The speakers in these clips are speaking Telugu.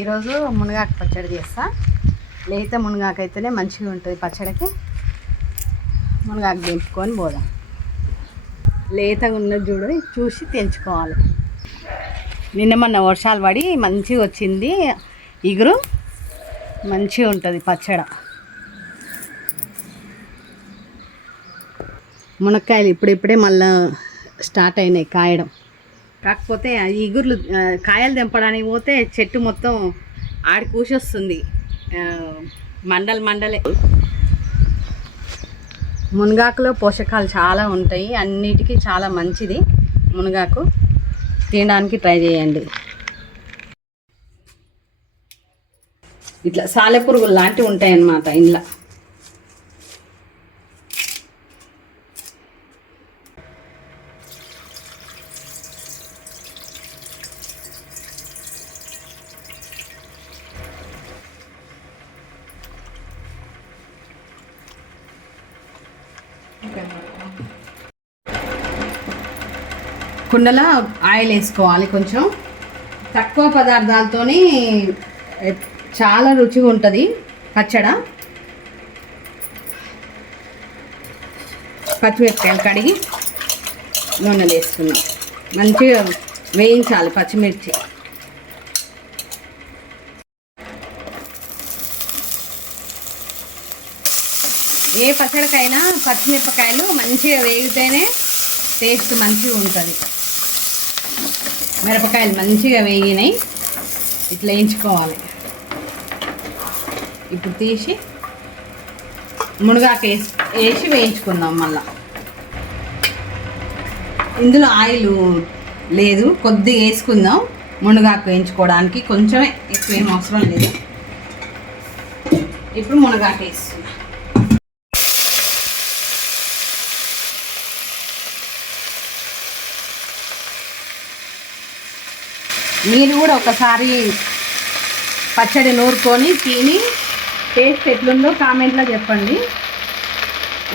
ఈరోజు మునగాకు పచ్చడి చేస్తా. లేత మునగాకు అయితేనే మంచిగా ఉంటుంది పచ్చడికి. మునగాకు దింపుకొని పోదాం. లేతగా ఉన్నది చూడని చూసి తెంచుకోవాలి. నిన్న మొన్న వర్షాలు పడి మంచిగా వచ్చింది ఇగురు. మంచిగా ఉంటుంది పచ్చడ. మునక్కాయలు ఇప్పుడిప్పుడే మళ్ళా స్టార్ట్ అయినాయి కాయడం. కాకపోతే ఈగుర్లు ఇగుర్లు కాయలు తెంపడానికి పోతే చెట్టు మొత్తం ఆడి కూసొస్తుంది. మండల్ మండలే. మునగాకులో పోషకాలు చాలా ఉంటాయి. అన్నిటికీ చాలా మంచిది మునగాకు. తినడానికి ట్రై చేయండి. ఇట్లా సాలెపురుగులు లాంటివి ఉంటాయన్నమాట ఇంట్లో కుండలో ఆయిల్ వేసుకోవాలి కొంచెం. తక్కువ పదార్థాలతోని చాలా రుచిగా ఉంటుంది పచ్చడ. పచ్చిమిరపకాయలు కడిగి నూనెలు వేసుకున్నాం మంచిగా వేయించాలి పచ్చిమిర్చి. ఏ పచ్చడికైనా పచ్చిమిరపకాయలు మంచిగా వేగితేనే టేస్ట్ మంచిగా ఉంటుంది. మిరపకాయలు మంచిగా వేగినాయి. ఇట్లా వేయించుకోవాలి. ఇప్పుడు తీసి మునగాకు వేసి వేసి వేయించుకుందాం మళ్ళా. ఇందులో ఆయిల్ లేదు కొద్దిగా వేసుకుందాం మునగాకు వేయించుకోవడానికి. కొంచెమే ఎక్కువ ఏం అవసరం లేదు. ఇప్పుడు మునగాకు వేస్తున్నాం. మీరు కూడా ఒకసారి పచ్చడి నూరుకొని తిని టేస్ట్ ఎట్లుందో కామెంట్లో చెప్పండి.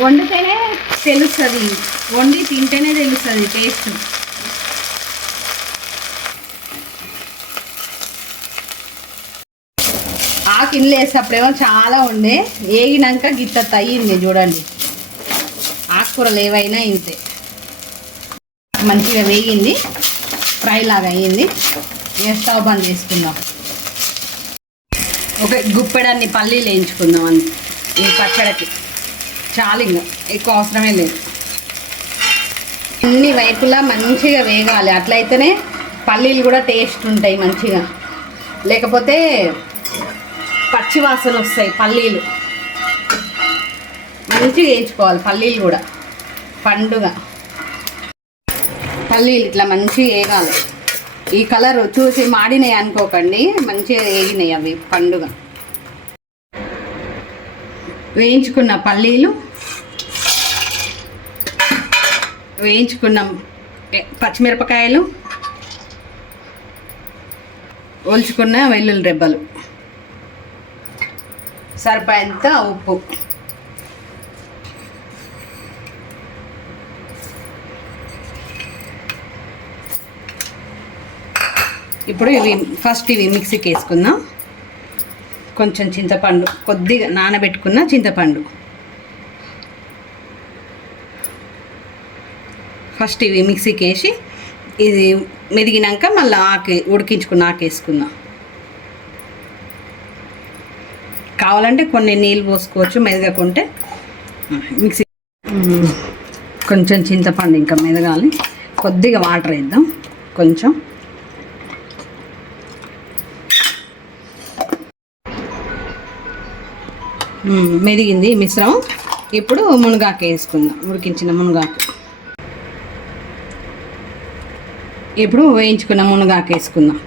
వండితేనే తెలుస్తుంది. వండి తింటేనే తెలుస్తుంది టేస్ట్. ఆకు ఇల్లు వేసేటప్పుడేమో చాలా ఉండే. వేగినాక గిత్త తయ్యింది చూడండి. ఆకుకూరలు ఏవైనా ఇంతే. మంచిగా వేగింది. ఫ్రై లాగా అయ్యింది. స్టవ్ బంద్ చేసుకుందాం. ఒక గుప్పెడన్ని పల్లీలు వేయించుకుందాం అంది ఈ పచ్చడికి. చాలు ఇంకా. ఎక్కువ అవసరమే లేదు. అన్ని వైపులా మంచిగా వేగాలి. అట్లయితేనే పల్లీలు కూడా టేస్ట్ ఉంటాయి మంచిగా. లేకపోతే పచ్చివాసన వస్తాయి పల్లీలు. మంచిగా వేయించుకోవాలి పల్లీలు కూడా. పండుగ. పల్లీలు ఇట్లా మంచిగా వేగాలి. ఈ కలర్ చూసి మాడినాయి అనుకోకండి మంచిగా వేగినాయి అవి పండుగ. వేయించుకున్న పల్లీలు వేయించుకున్న పచ్చిమిరపకాయలు ఒలుచుకున్న వెల్లుల్లి రెబ్బలు. సరిపోయేంత ఉప్పు. ఇప్పుడు ఇవి ఫస్ట్ ఇవి మిక్సీకి వేసుకుందాం. కొంచెం చింతపండు కొద్దిగా నానబెట్టుకున్న చింతపండు. ఫస్ట్ ఇవి మిక్సీకి వేసి ఇది మెదిగినాక మళ్ళీ ఆకు ఉడికించుకున్న ఆకు వేసుకుందాం. కావాలంటే కొన్ని నీళ్ళు పోసుకోవచ్చు మెదగకుంటే. మిక్సీ కొంచెం చింతపండు ఇంకా మెదగాలి. కొద్దిగా వాటర్ వేద్దాం. కొంచెం. మెదిగింది మిశ్రమం. ఇప్పుడు మునగాకు వేసుకుందాం ఉడికించిన మునగాకు. ఇప్పుడు వేయించుకున్న మునగాకు వేసుకుందాం.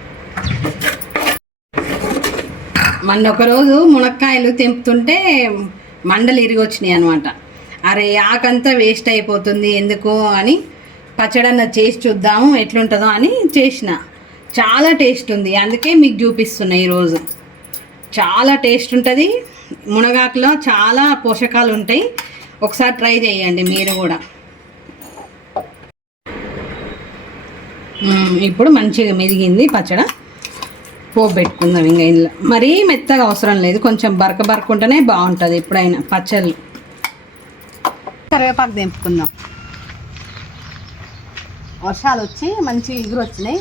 మొన్న ఒకరోజు మునక్కాయలు తెంపుతుంటే మండలు ఇరిగి వచ్చినాయి అనమాట అరే ఆకంతా వేస్ట్ అయిపోతుంది ఎందుకు అని పచ్చడన్న చేసి చూద్దాము ఎట్లుంటుందో అని చేసిన. చాలా టేస్ట్ ఉంది అందుకే మీకు చూపిస్తున్నా ఈరోజు. చాలా టేస్ట్ ఉంటుంది. మునగాకులో చాలా పోషకాలు ఉంటాయి. ఒకసారి ట్రై చేయండి మీరు కూడా. ఇప్పుడు మంచిగా మెదిగింది పచ్చడ. పోపు పెట్టుకుందాం ఇంకా ఇందులో. మరీ మెత్తగా అవసరం లేదు. కొంచెం బరక బరకుంటేనే బాగుంటుంది ఎప్పుడైనా పచ్చళ్ళు. కరివేపాకు తెంపుకుందాం. వర్షాలు వచ్చి మంచి ఎగురు వచ్చినాయి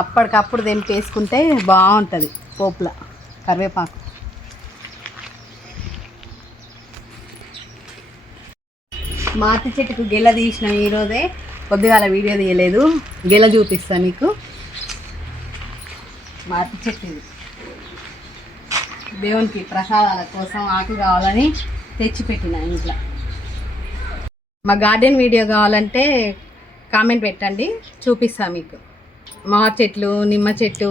అప్పటికప్పుడు దింపేసుకుంటే బాగుంటుంది పోపుల కరివేపాకు. మాతి చెట్టుకు గెల తీసినాం ఈరోజే పొద్దుగాల వీడియో తీయలేదు. గెల చూపిస్తాను మీకు మాతి చెట్టు దేవునికి ప్రసాదాల కోసం ఆకు కావాలని తెచ్చిపెట్టిన ఇంట్లో. మా గార్డెన్ వీడియో కావాలంటే కామెంట్ పెట్టండి. చూపిస్తా మీకు. మా చెట్లు నిమ్మ చెట్టు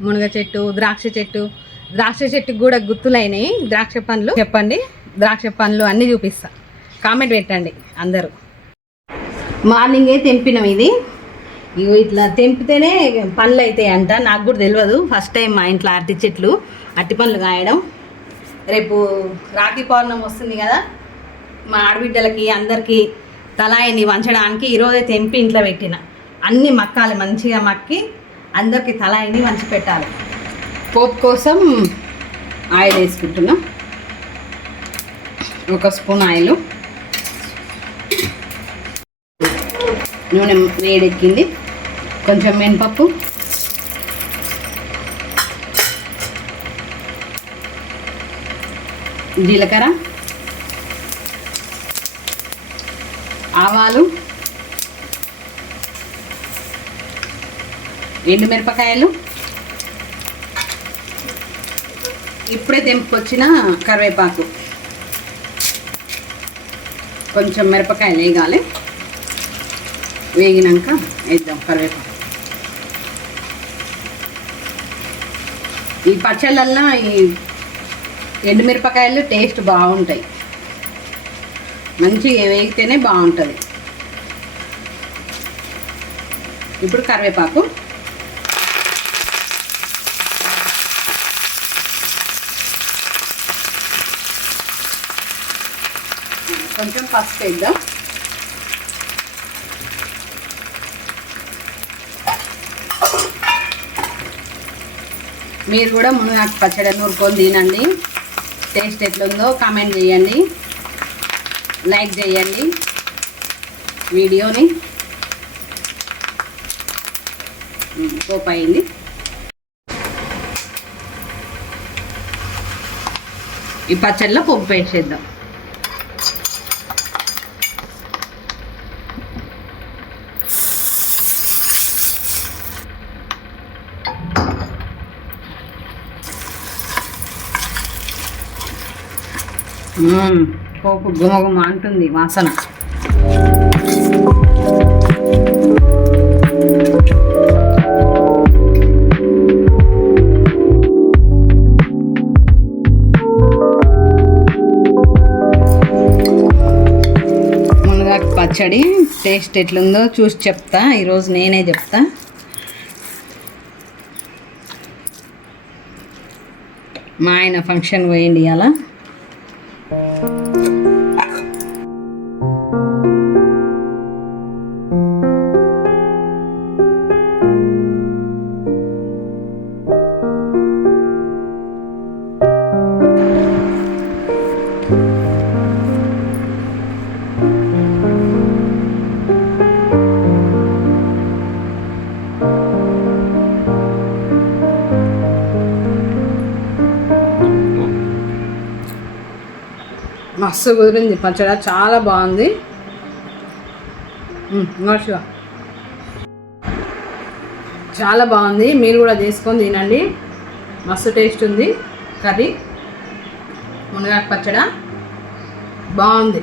మునగ చెట్టు ద్రాక్ష చెట్టు. ద్రాక్ష చెట్టుకు కూడా గుర్తులైనాయి. ద్రాక్ష పండ్లు చెప్పండి. ద్రాక్ష పండ్లు అన్నీ చూపిస్తా. కామెంట్ పెట్టండి అందరూ. మార్నింగే తెంపినాం ఇది. ఇగో ఇట్లా తెంపితేనే పనులు అవుతాయి అంట నాకు కూడా తెలియదు ఫస్ట్ టైం మా ఇంట్లో అరటి చెట్లు అరటి పనులు కాయడం. రేపు రాఖీ పౌర్ణమి వస్తుంది కదా మా ఆడబిడ్డలకి అందరికీ తలాయిని వంచడానికి. ఈరోజే తెంపి ఇంట్లో పెట్టిన. అన్నీ మక్కాలి మంచిగా మక్కి అందరికీ తలాయిని వంచి పెట్టాలి. పోపు కోసం ఆయిల్ వేసుకుంటున్నాం. ఒక స్పూన్ ఆయిల్. నూనె వేడెక్కింది. కొంచెం మినపప్పు. జీలకర్ర. ఆవాలు. ఎండుమిరపకాయలు ఇప్పుడే తెంపుకొచ్చిన కరివేపాకు. కొంచెం మిరపకాయలు వేగాలి. వేగినాక వేద్దాం కరివేపాకు. ఈ పచ్చళ్ళల్లో ఈ ఎండుమిరపకాయలు టేస్ట్ బాగుంటాయి. మంచిగా వేగితేనే బాగుంటుంది. ఇప్పుడు కరివేపాకు. కొంచెం పసుపు వేద్దాం. మీరు కూడా మునగాకు పచ్చడి నూరుకొని తినండి. టేస్ట్ ఎట్లుందో కామెంట్ చేయండి. లైక్ చేయండి. వీడియోని పోప్ అయింది. ఈ పచ్చడిలో పోపు వేసేద్దాం. పోపు గుమగుమ అంటుంది వాసన. పచ్చడి టేస్ట్ ఎట్లుందో చూసి చెప్తా. ఈరోజు నేనే చెప్తా. మా ఆయన ఫంక్షన్ పోయింది అలా మస్తు కుదిరింది. పచ్చడి చాలా బాగుంది. మంచిగా చాలా బాగుంది. మీరు కూడా చేసుకొని తినండి. మస్తు టేస్ట్ ఉంది. కర్రీ. మునగాకు పచ్చడి. బాగుంది.